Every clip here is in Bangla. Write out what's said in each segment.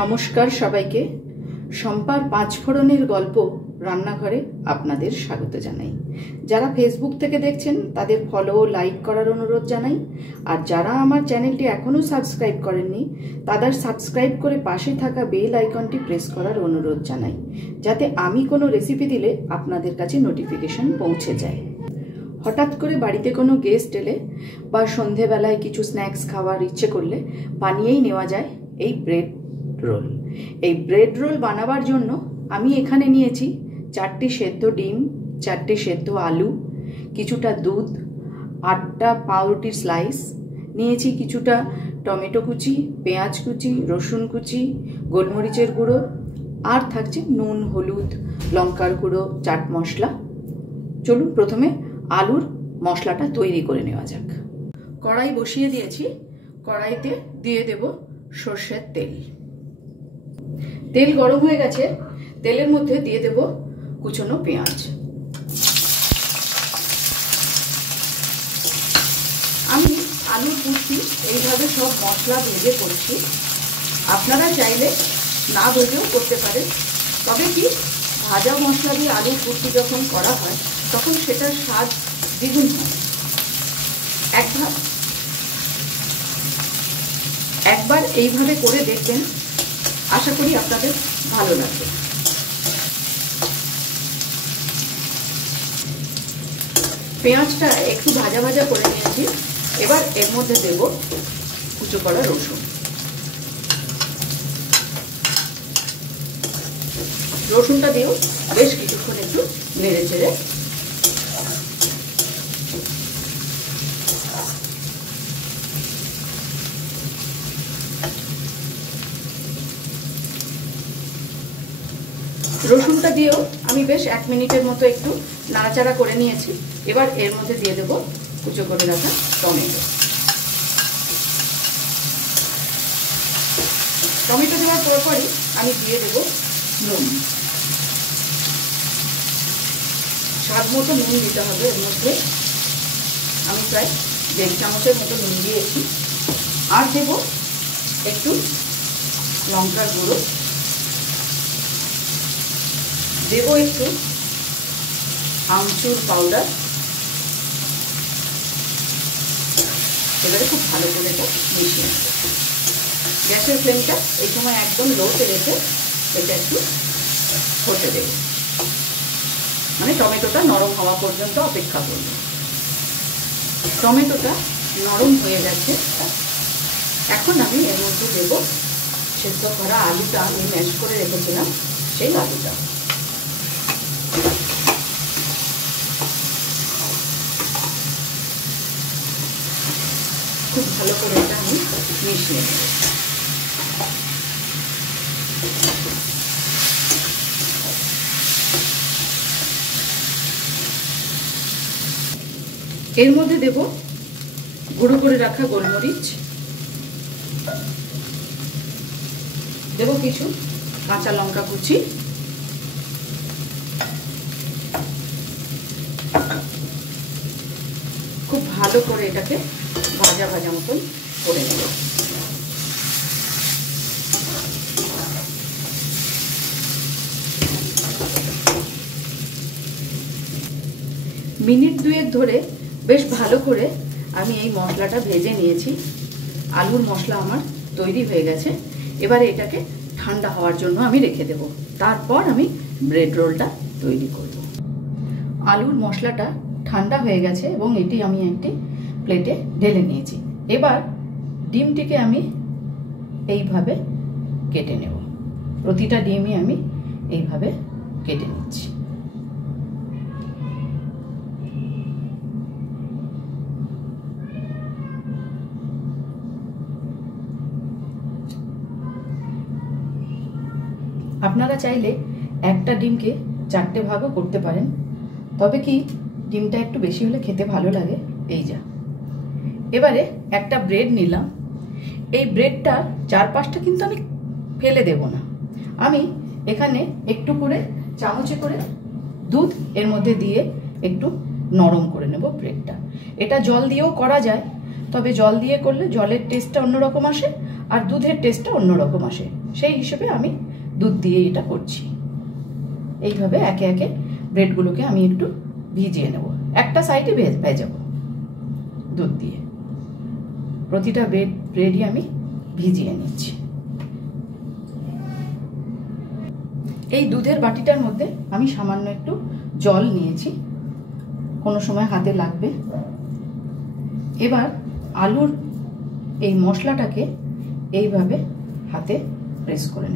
নমস্কার সবাইকে। শম্পার পাঁচফোড়নের গল্প রান্নাঘরে আপনাদের স্বাগত জানাই। যারা ফেসবুক থেকে দেখছেন তাদের ফলো লাইক করার অনুরোধ জানাই, আর যারা আমার চ্যানেলটি এখনো সাবস্ক্রাইব করেননি তাদের সাবস্ক্রাইব করে পাশে থাকা বেল আইকনটি প্রেস করার অনুরোধ জানাই, যাতে আমি কোনো রেসিপি দিলে আপনাদের কাছে নোটিফিকেশন পৌঁছে যায়। হঠাৎ করে বাড়িতে কোনো গেস্ট এলে বা সন্ধেবেলায় কিছু স্ন্যাক্স খাওয়ার ইচ্ছে করলে বানিয়েই নেওয়া যায় এই ব্রেড রোল। এই ব্রেড রোল বানাবার জন্য আমি এখানে নিয়েছি 4টি সেদ্ধ ডিম, 4টে সেদ্ধ আলু, কিছুটা দুধ, 8টা পাউরুটির স্লাইস, নিয়েছি কিছুটা টমেটো কুচি, পেঁয়াজ কুচি, রসুন কুচি, গোলমরিচের গুঁড়ো, আর থাকছে নুন, হলুদ, লঙ্কার গুঁড়ো, চাট মশলা। চলুন প্রথমে আলুর মশলাটা তৈরি করে নেওয়া যাক। কড়াই বসিয়ে দিয়েছি, কড়াইতে দিয়ে দেব সর্ষের তেল। তেল গরম হয়ে গেছে, তেলের মধ্যে দিয়ে দেব কুচনো পেঁয়াজ। আমি আলুর কুচি এইভাবে সব মশলা ভেজে করছি, আপনারা চাইলে না ভেজেও করতে পারেন। তবে কি, ভাজা মশলা দিয়ে আলুর কুচি যখন করা হয় তখন সেটার স্বাদ দ্বিগুণ হয়। একবার এইভাবে করে দেখবেন, আশা করি আপনাদের ভালো লাগবে। পেঁয়াজটা একটু ভাজা ভাজা করে নিয়েছি, এবার এর মধ্যে দেব কুচো করা রসুন। রসুনটা দিয়েও বেশ কিছুক্ষণ একটু নেড়ে চেড়ে রসুনটা দিয়েও আমি বেশ 1 মিনিটের মতো একটু নাড়াচাড়া করে নিয়েছি। এবার এর মধ্যে দিয়ে দেব কুচো করে রাখা টমেটো। টমেটো দেওয়ার পরপরই আমি দিয়ে দেব নুন। স্বাদ মতো নুন দিতে হবে এর মধ্যে। আমি প্রায় 1.5 চামচের মতো নুন দিয়েছি। আর দেব একটু লঙ্কার গুঁড়ো, দেব একটু আমচুর পাউডার। এবারে খুব ভালো করে এটা মিশিয়ে নেব। গ্যাসের ফ্লেমটা এই সময় একদম লোতে রেখে এটা একটু হতে দেব, মানে টমেটোটা নরম হওয়া পর্যন্ত অপেক্ষা করব। টমেটোটা নরম হয়ে গেছে, এখন আমি এর মধ্যে দেব সেদ্ধ করা আলুটা। আমি ম্যাশ করে রেখেছিলাম সেই আলুটা। খুব ভালো করে এটা আমি মিশিয়ে নেব। এর মধ্যে দেব গুঁড়ো করে রাখা গোলমরিচ, দেব কিছু কাঁচা লঙ্কা কুচি, খুব ভালো করে এটাকে ভাজা ভাজা মতন করে নেব। মিনিট 2 ধরে বেশ ভালো করে আমি এই মশলাটা ভেজে নিয়েছি। আলুর মশলা আমার তৈরি হয়ে গেছে। এবারে এটাকে ঠান্ডা হওয়ার জন্য আমি রেখে দেব, তারপর আমি ব্রেড রোলটা তৈরি করব। আলুর মশলাটা ঠান্ডা হয়ে গেছে এবং এটি আমি একটি প্লেটে ঢেলে নিয়েছি। এবার ডিমটিকে আমি এইভাবে কেটে নেব। প্রতিটা ডিমই আমি এইভাবে কেটে নিচ্ছি। আপনারা চাইলে একটা ডিমকে 4টে ভাগও করতে পারেন, তবে কি ডিমটা একটু বেশি হলে খেতে ভালো লাগে। এই যা। এবারে একটা ব্রেড নিলাম। এই ব্রেডটার 4-5টা কিন্তু আমি ফেলে দেব না। আমি এখানে একটু করে চামচে করে দুধ এর মধ্যে দিয়ে একটু নরম করে নেব ব্রেডটা। এটা জল দিয়েও করা যায়, তবে জল দিয়ে করলে জলের টেস্টটা অন্যরকম আসে, আর দুধের টেস্টটা অন্যরকম আসে, সেই হিসেবে আমি দুধ দিয়ে এটা করছি। এইভাবে একে একে ব্রেডগুলোকে আমি একটু ভিজিয়ে নেব, একটা সাইডে ভেজাবো দুধ দিয়ে। প্রতিটা ব্রেডই আমি ভিজিয়ে নিচ্ছি। এই দুধের বাটিটার মধ্যে আমি সামান্য একটু জল নিয়েছি, কোনো সময় হাতে লাগবে। এবার আলুর এই মশলাটাকে এইভাবে হাতে প্রেস করে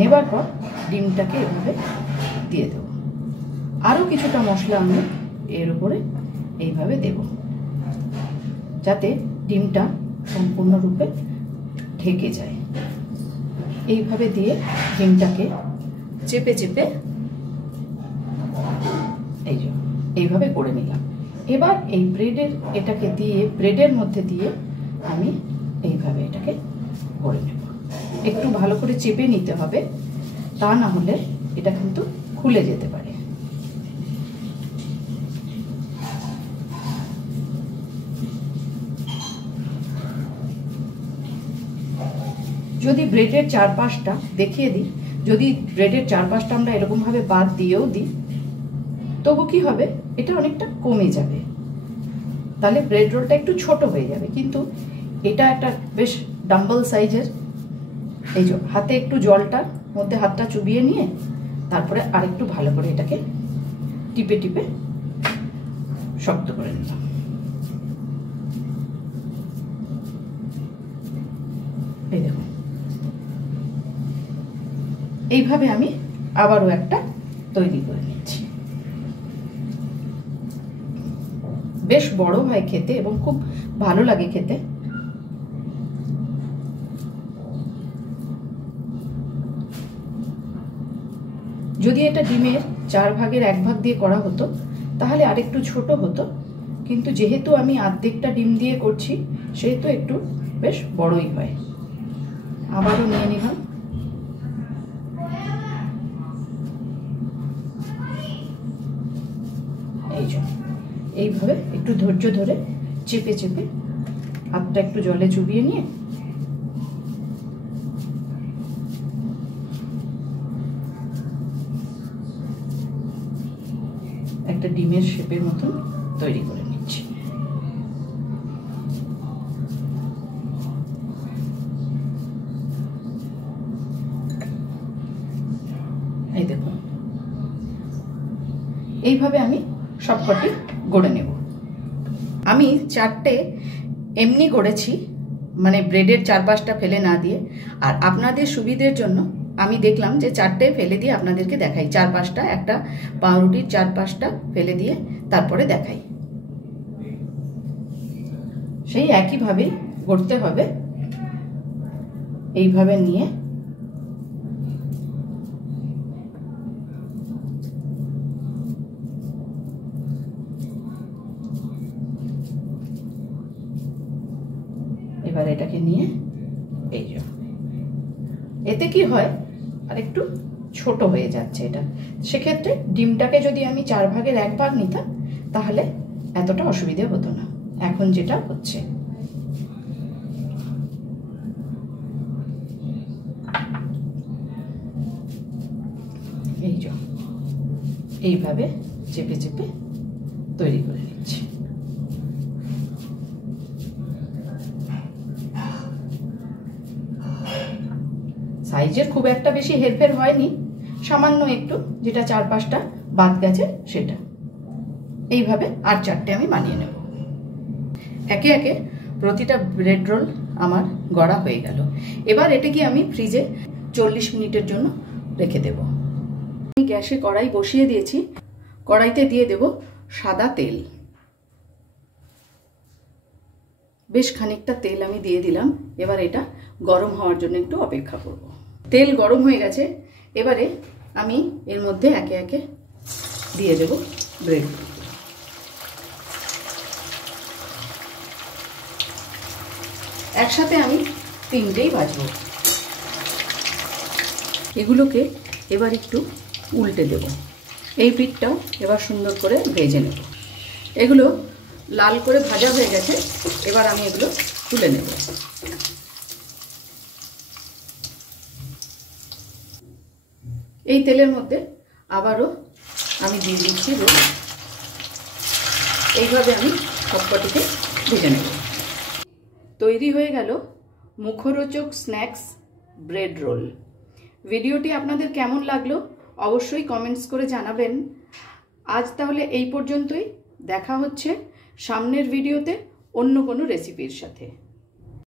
নেবার পর ডিমটাকে এভাবে দিয়ে দেব। আরও কিছুটা মশলা আমি এর উপরে এইভাবে দেব, যাতে ডিমটা সম্পূর্ণরূপে ঢেকে যায়। এইভাবে দিয়ে ডিমটাকে চেপে চেপে এইভাবে করে নিলাম। এবার এই এটাকে দিয়ে ব্রেডের মধ্যে দিয়ে আমি এইভাবে এটাকে করে নেব। একটু ভালো করে চেপে নিতে হবে, তা না হলে এটা কিন্তু খুলে যেতে পারে। যদি ব্রেডের চারপাশটা দেখিয়ে দিই, যদি ব্রেডের চারপাশটা আমরা এরকমভাবে বাদ দিয়েও দিই, তবু কি হবে, এটা অনেকটা কমে যাবে, তাহলে ব্রেড রোলটা একটু ছোট হয়ে যাবে। কিন্তু এটা একটা বেশ ডাম্বল সাইজের। এই যে হাতে একটু জলটার মধ্যে হাতটা চুবিয়ে নিয়ে তারপরে আরেকটু ভালো করে এটাকে টিপে টিপে শক্ত করে নিলাম। এই দেখুন, এইভাবে আমি আবারও একটা তৈরি করে নিচ্ছি। বেশ বড় হয় খেতে এবং খুব ভালো লাগে খেতে। যদি এটা ডিমের 4 ভাগের 1 ভাগ দিয়ে করা হতো তাহলে আরেকটু ছোট হতো, কিন্তু যেহেতু আমি অর্ধেকটা ডিম দিয়ে করছি সেহেতু একটু বেশ বড়ই হয়। আবারও নিয়ে নিলাম। এইভাবে একটু ধৈর্য ধরে চেপে চেপে হাতটা একটু জলে চুবিয়ে নিয়ে একটা ডিমের শেপের মতন তৈরি করে নিচ্ছি। এই দেখুন, এইভাবে আমি সবকটি গড়ে নেব। আমি 4টে এমনি গড়েছি, মানে ব্রেডের চারপাশটা ফেলে না দিয়ে। আর আপনাদের সুবিধের জন্য আমি দেখলাম যে 4টে ফেলে দিয়ে আপনাদেরকে দেখাই, চারপাশটা একটা পাউরুটির চারপাশটা ফেলে দিয়ে তারপরে দেখাই। সেই একইভাবেই গড়তে হবে। এইভাবে নিয়ে এবার এটাকে নিয়ে এই যে, এতে কি হয় আর একটু ছোট হয়ে যাচ্ছে এটা। সেক্ষেত্রে ডিমটাকে যদি আমি 4 ভাগের 1 ভাগ নিতাম তাহলে এতটা অসুবিধে হতো না। এখন যেটা হচ্ছে, এই যে এইভাবে চেপে চেপে তৈরি করে নিচ্ছি। সাইজের খুব একটা বেশি হেরফের হয়নি, সামান্য একটু যেটা চারপাশটা বাদ গেছে সেটা। এইভাবে আর 4টে আমি বানিয়ে নেব। একে একে প্রতিটা ব্রেড রোল আমার গড়া হয়ে গেল। এবার এটাকে আমি ফ্রিজে 40 মিনিটের জন্য রেখে দেব। আমি গ্যাসে কড়াই বসিয়ে দিয়েছি। কড়াইতে দিয়ে দেব সাদা তেল। বেশ খানিকটা তেল আমি দিয়ে দিলাম। এবার এটা গরম হওয়ার জন্য একটু অপেক্ষা করব। তেল গরম হয়ে গেছে, এবারে আমি এর মধ্যে একে একে দিয়ে দেব ব্রেড। একসাথে আমি 3টেই ভাজবো। এগুলোকে এবার একটু উল্টে দেব। এই পিঠটাও এবার সুন্দর করে ভেজে নেব। এগুলো লাল করে ভাজা হয়ে গেছে, এবার আমি এগুলো তুলে নেব। এই তেলের মধ্যে আবারও আমি দিয়ে দিচ্ছি রোল। এইভাবে আমি সবকটিকে ভেজে নেব। তৈরি হয়ে গেল মুখরোচক স্ন্যাক্স ব্রেড রোল। ভিডিওটি আপনাদের কেমন লাগলো অবশ্যই কমেন্টস করে জানাবেন। আজ তাহলে এই পর্যন্তই। দেখা হচ্ছে সামনের ভিডিওতে অন্য কোনো রেসিপির সাথে।